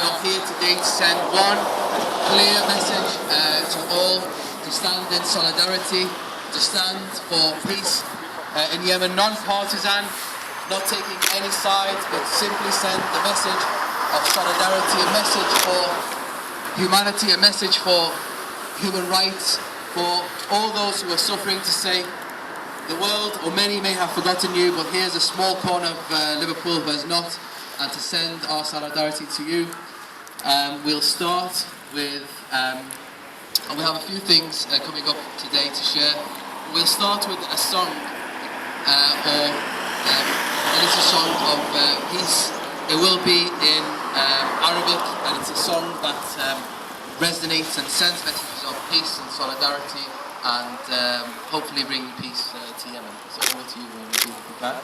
are here today to send one clear message to all to stand in solidarity, to stand for peace in Yemen, non-partisan, not taking any sides, but simply send the message of solidarity, a message for humanity, a message for human rights, for all those who are suffering, to say the world, or many may have forgotten you, but here's a small corner of Liverpool who has not, and to send our solidarity to you. We'll start with, and we have a few things coming up today to share. We'll start with a song, and it's a song of peace. It will be in Arabic, and it's a song that resonates and sends messages of peace and solidarity, and hopefully bring peace to Yemen. So over to you when you prepare.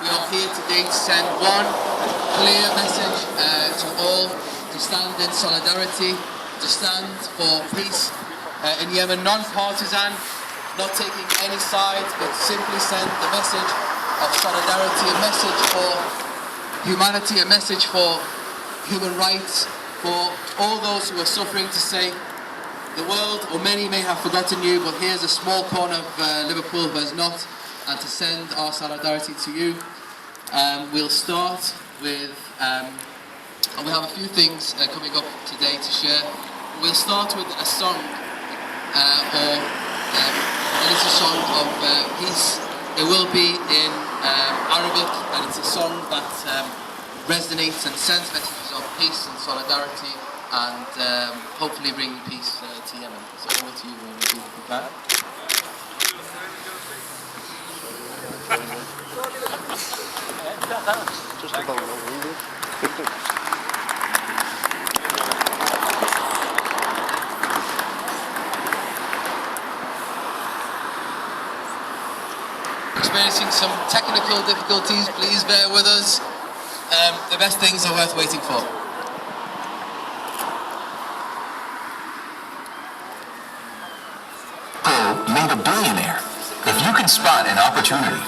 We are here today to send one clear message to all to stand in solidarity, to stand for peace in Yemen, non-partisan, not taking any sides, but simply send the message of solidarity, a message for humanity, a message for human rights, for all those who are suffering, to say the world, or many may have forgotten you, but here's a small corner of Liverpool who has not, and to send our solidarity to you. We'll start with, and we have a few things coming up today to share. We'll start with a song, and it's a song of peace. It will be in Arabic, and it's a song that resonates and sends messages of peace and solidarity, and hopefully bring peace to Yemen. So over to you when you prepare. Experiencing some technical difficulties, please bear with us. The best things are worth waiting for. Made a billionaire. If you can spot an opportunity,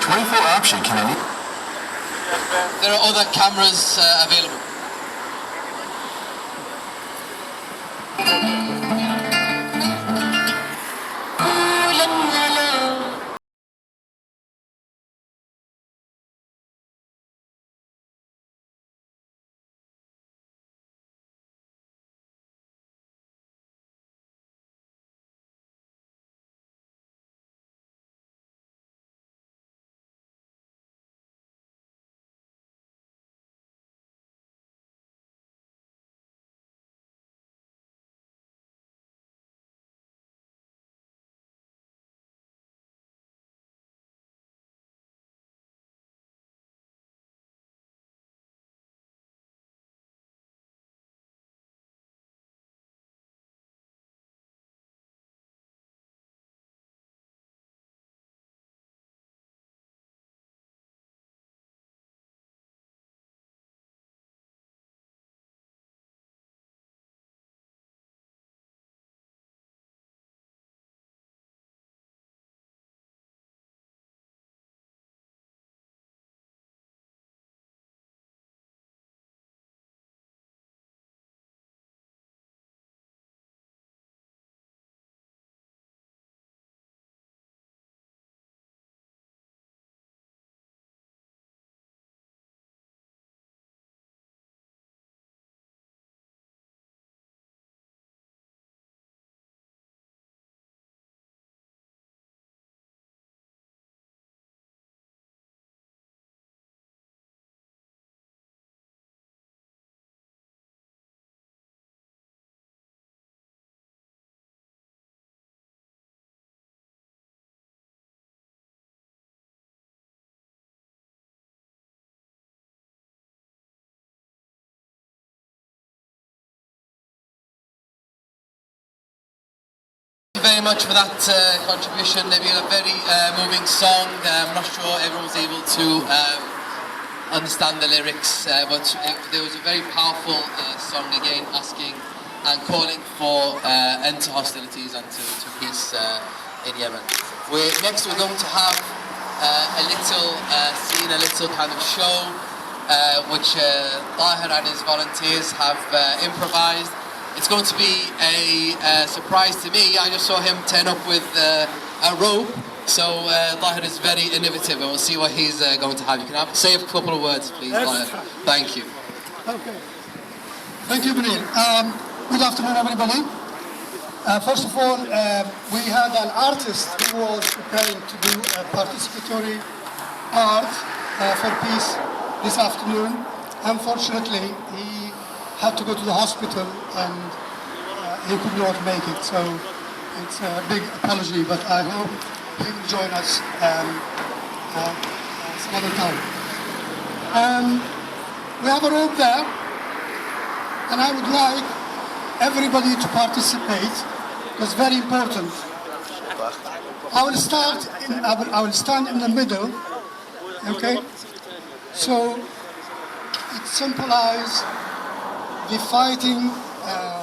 24 option can. There are other cameras available. Thank you very much for that contribution. Nabil, a very moving song. I'm not sure everyone was able to understand the lyrics, but there was a very powerful song again, asking and calling for end to hostilities and to peace in Yemen. Next we're going to have a little scene, a little kind of show, which Tahir and his volunteers have improvised. It's going to be a surprise to me. I just saw him turn up with a rope, so Tahir is very innovative, and we'll see what he's going to have. You can say a couple of words, please, Tahir. Thank you. Okay. Thank you, Munir. Good afternoon, everybody. First of all, we had an artist who was preparing to do a participatory art for peace this afternoon. Unfortunately, he had to go to the hospital and he could not make it. So it's a big apology, but I hope he will join us some other time. We have a rope there, and I would like everybody to participate. It's very important. I will stand in the middle. Okay. So it symbolizes the fighting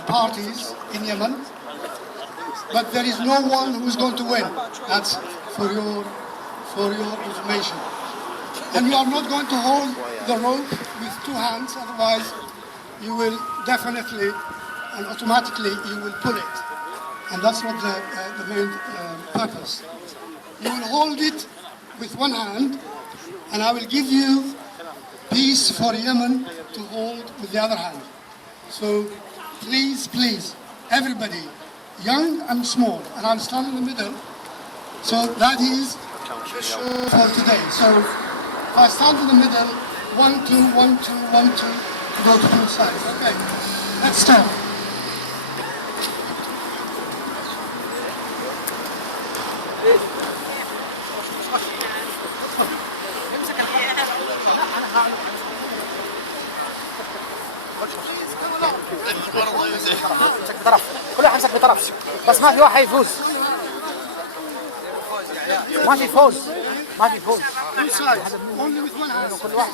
parties in Yemen, but there is no one who is going to win. That's for your information. And you are not going to hold the rope with two hands, otherwise you will definitely and automatically you will pull it. And that's not the main purpose. You will hold it with one hand, and I will give you peace for Yemen to hold with the other hand. So please, please, everybody, young and small, and I'll stand in the middle. So that is the show for today. So if I stand in the middle, 1, 2, 1, 2, 1, 2, go to both sides. Okay, let's start. امسك بطرف، كل واحد يمسك بطرف، بس ما في واحد يفوز. ما في فوز، ما في فوز. كل واحد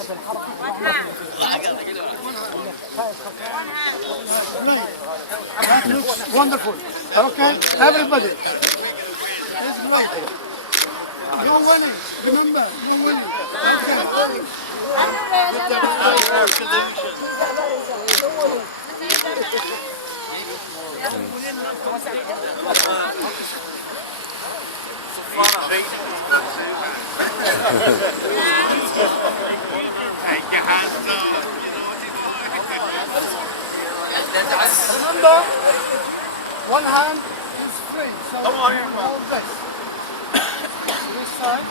That looks wonderful. Okay, everybody. It's great. You're winning. Remember, you're winning. Okay. Remember, one hand is free, so hold this. This side.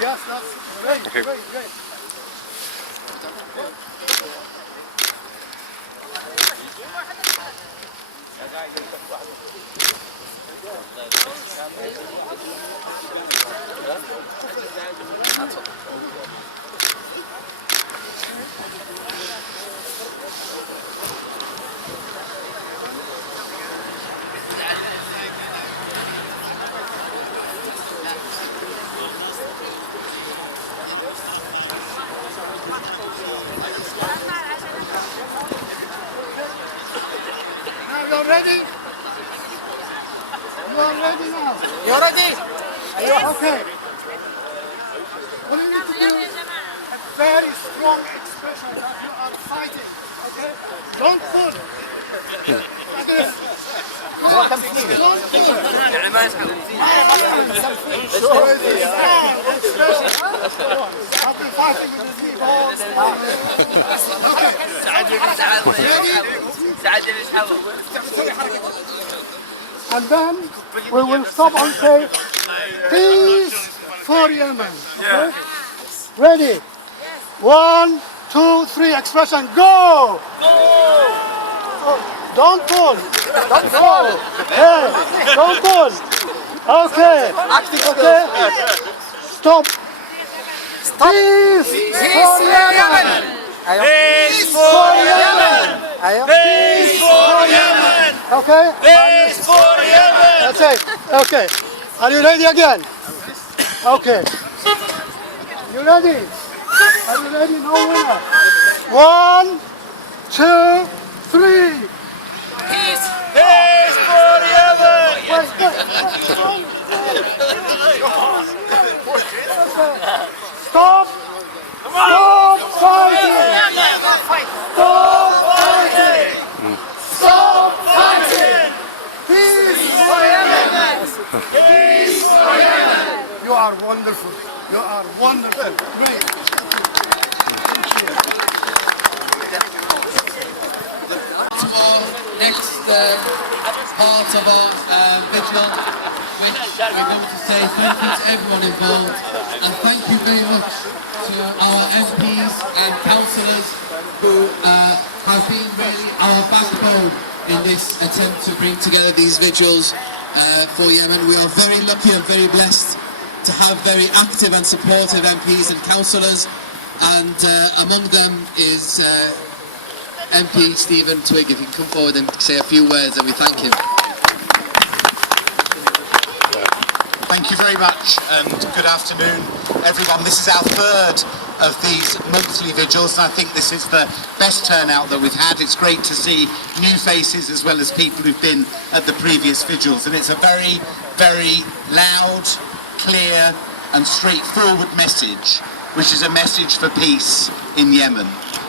Yes, that's great, great, great. Now you're ready? You're ready now? You're ready? Okay. What you need to do is a very strong expression that you are fighting. Okay? Don't pull. Like this. Don't pull. I've been fighting with this knee all and then we will stop and say, peace for Yemen. Okay? Ready? 1, 2, 3, expression, go! Go! Don't pull. Don't pull. Hey, don't pull. Okay. Okay. Stop. Peace for Yemen. Peace for Yemen. Peace for Yemen. Okay. Peace for Yemen. That's it. Okay. Are you ready again? Okay. You ready? Are you ready? No winner. 1, 2, 3. Peace for Yemen! Stop! Stop fighting! Stop fighting! Stop fighting! Peace for Yemen! Peace for Yemen! You are wonderful. You are wonderful. Great. Next part of our vigil, which we're going to say thank you to everyone involved, and thank you very much to our MPs and councillors who have been really our backbone in this attempt to bring together these vigils for Yemen. We are very lucky and very blessed to have very active and supportive MPs and councillors, and among them is MP Stephen Twigg. If you can come forward and say a few words, and we thank him. Thank you very much, and good afternoon everyone. This is our third of these monthly vigils, and I think this is the best turnout that we've had. It's great to see new faces as well as people who've been at the previous vigils, and it's a very, very loud, clear and straightforward message, which is a message for peace in Yemen.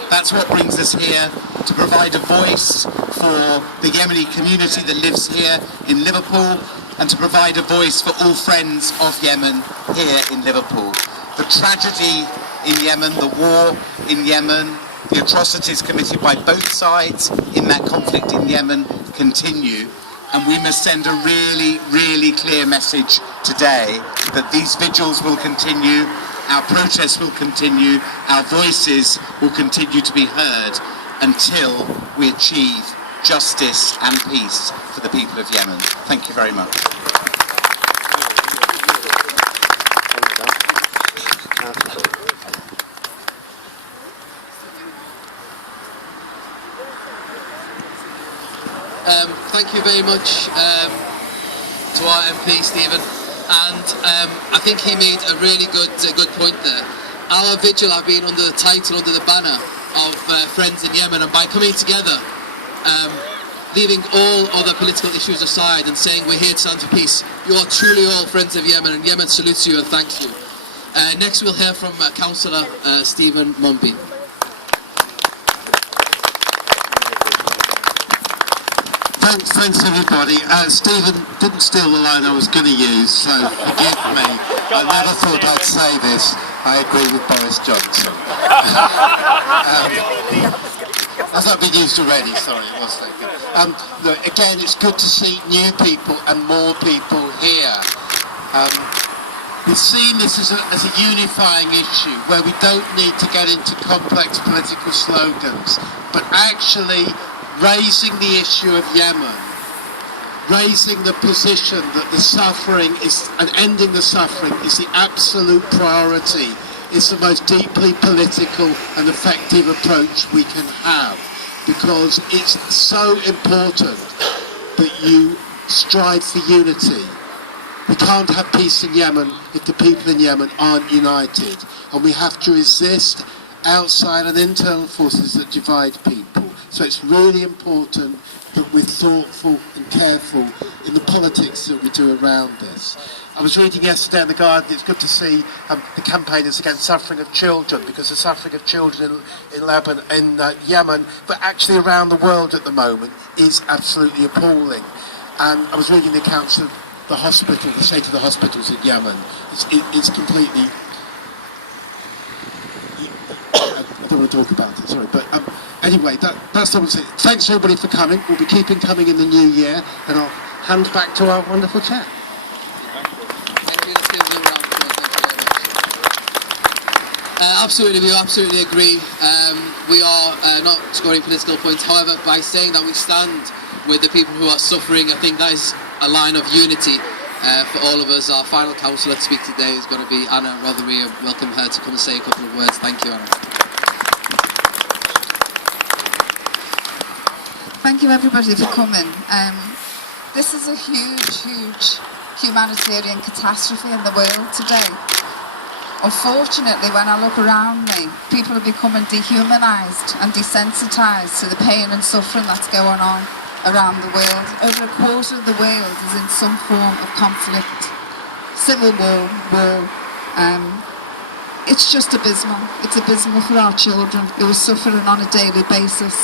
That's what brings us here, to provide a voice for the Yemeni community that lives here in Liverpool, and to provide a voice for all friends of Yemen here in Liverpool. The tragedy in Yemen, the war in Yemen, the atrocities committed by both sides in that conflict in Yemen continue, and we must send a really, really clear message today that these vigils will continue, our protests will continue, our voices will continue to be heard until we achieve justice and peace for the people of Yemen. Thank you very much. Thank you very much to our MP Stephen, and I think he made a really good point there. Our vigil have been under the title, under the banner of Friends in Yemen, and by coming together, leaving all other political issues aside and saying we're here to stand for peace, you are truly all friends of Yemen, and Yemen salutes you and thanks you. Next we'll hear from Councillor Stephen Munby. Thanks everybody. Stephen didn't steal the line I was going to use, so forgive me. I never thought I'd say this. I agree with Boris Johnson. That's not been used already, sorry, it was that good. Look, again, it's good to see new people and more people here. We've seen this as a unifying issue where we don't need to get into complex political slogans, but actually raising the issue of Yemen, raising the position that the suffering is, and ending the suffering is the absolute priority, is the most deeply political and effective approach we can have, because it's so important that you strive for unity. We can't have peace in Yemen if the people in Yemen aren't united, and we have to resist outside and internal forces that divide people. So it's really important that we're thoughtful and careful in the politics that we do around this. I was reading yesterday in The Guardian, it's good to see the campaigners against suffering of children, because the suffering of children in Lebanon, in Yemen, but actually around the world at the moment, is absolutely appalling. And I was reading the accounts of the hospital, the state of the hospitals in Yemen. It's completely... I don't want to talk about it, sorry, but anyway, that's what I'm saying. Thanks everybody for coming. We'll be keeping coming in the new year, and I'll hand back to our wonderful chair. Absolutely, we absolutely agree. We are not scoring political points, however, by saying that we stand with the people who are suffering, I think that is a line of unity for all of us. Our final councillor to speak today is going to be Anna Rothery. I welcome her to come and say a couple of words. Thank you, Anna. Thank you everybody for coming. This is a huge humanitarian catastrophe in the world today. Unfortunately, when I look around me, people are becoming dehumanised and desensitised to the pain and suffering that's going on around the world. Over a quarter of the world is in some form of conflict, civil war. It's just abysmal. It's abysmal for our children who are suffering on a daily basis,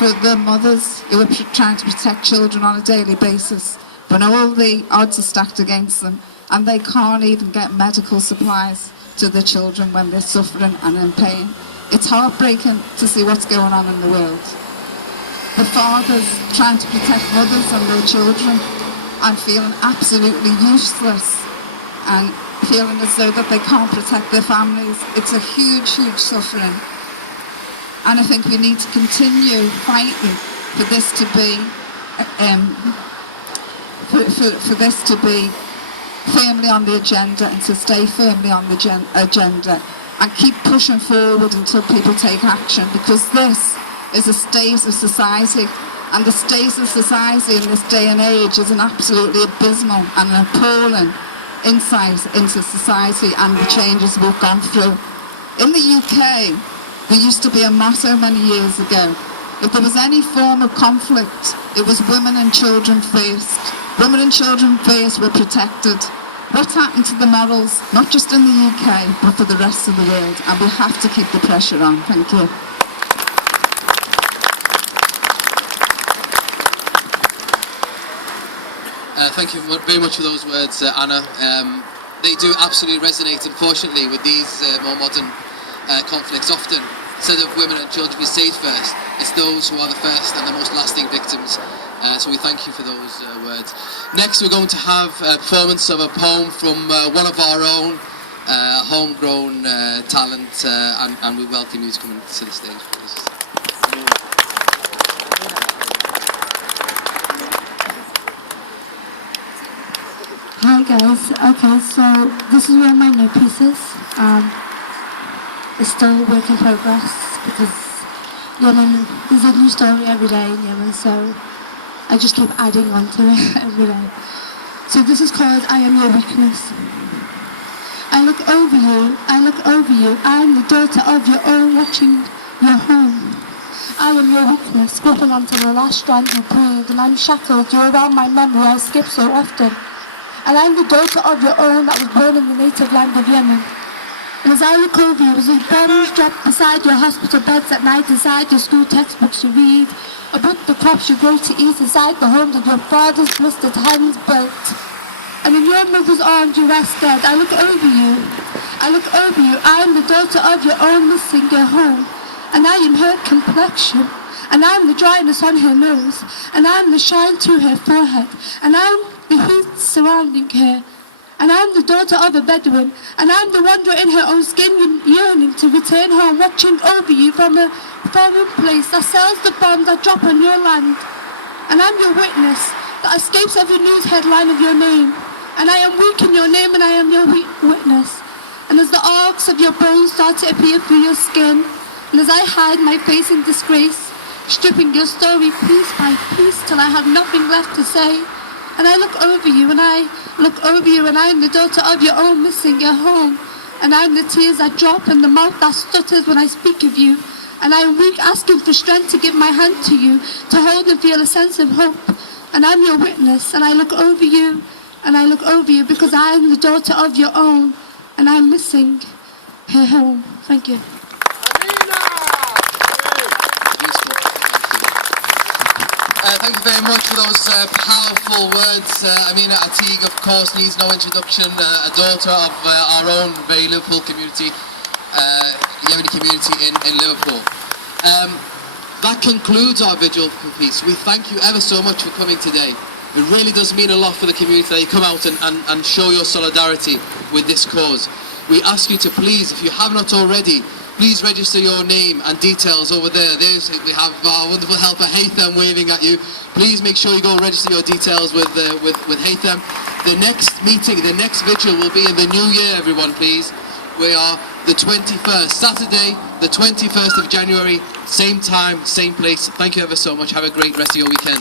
for the mothers who are trying to protect children on a daily basis, when all the odds are stacked against them and they can't even get medical supplies to the children when they're suffering and in pain. It's heartbreaking to see what's going on in the world. The fathers trying to protect mothers and their children and feeling absolutely useless and feeling as though that they can't protect their families. It's a huge suffering. And I think we need to continue fighting for this to be for this to be firmly on the agenda and to stay firmly on the agenda and keep pushing forward until people take action, because this is a state of society, and the state of society in this day and age is an absolutely abysmal and an appalling insight into society and the changes we've gone through. In the UK, there used to be a motto many years ago: if there was any form of conflict, it was women and children first. Women and children first were protected. What's happened to the models, not just in the UK, but for the rest of the world? And we have to keep the pressure on. Thank you. Thank you very much for those words, Anna. They do absolutely resonate, unfortunately, with these more modern conflicts. Often, instead of women and children being saved first, it's those who are the first and the most lasting victims. So we thank you for those words. Next, we're going to have a performance of a poem from one of our own homegrown talent, and we welcome you to come to the stage, please. Hi guys, okay, so this is one of my new pieces. It's still a work in progress because Yemen, there's a new story every day in Yemen, so I just keep adding on to it every day. So this is called I Am Your Weakness. I look over you, I look over you, I am the daughter of your own watching your home. I am your weakness, gripping onto the last strand you breathe, and I'm shackled, you're around my memory, I skip so often. And I'm the daughter of your own that was born in the native land of Yemen. And as I look over you, as your bones drop beside your hospital beds at night, inside your school textbooks you read, about the crops you grow to eat, inside the home that your father's blistered hands built. And in your mother's arms you rest dead. I look over you, I look over you, I am the daughter of your own missing your home. And I am her complexion, and I am the dryness on her nose, and I am the shine through her forehead, and I am the heat surrounding her. And I'm the daughter of a Bedouin, and I'm the wanderer in her own skin, yearning to return home, watching over you from a foreign place that sells the bombs that drop on your land. And I'm your witness that escapes every news headline of your name. And I am weak in your name, and I am your witness. And as the arcs of your bones start to appear through your skin, and as I hide my face in disgrace, stripping your story piece by piece till I have nothing left to say. And I look over you, and I look over you, and I am the daughter of your own missing your home. And I am the tears that drop and the mouth that stutters when I speak of you. And I am weak, asking for strength to give my hand to you, to hold and feel a sense of hope. And I'm your witness, and I look over you, and I look over you, because I am the daughter of your own, and I'm missing her home. Thank you. Thank you very much for those powerful words. Amina Atiq, of course, needs no introduction, a daughter of our own very Liverpool community, Yemeni community in Liverpool. That concludes our vigil piece. We thank you ever so much for coming today. It really does mean a lot for the community that you come out and show your solidarity with this cause. we ask you to please, if you have not already, please register your name and details over there. We have our wonderful helper Haytham waving at you. Please make sure you go register your details with Haytham. The next meeting, the next vigil will be in the new year, everyone, please. We are the 21st, Saturday, the 21st of January, same time, same place. Thank you ever so much. Have a great rest of your weekend.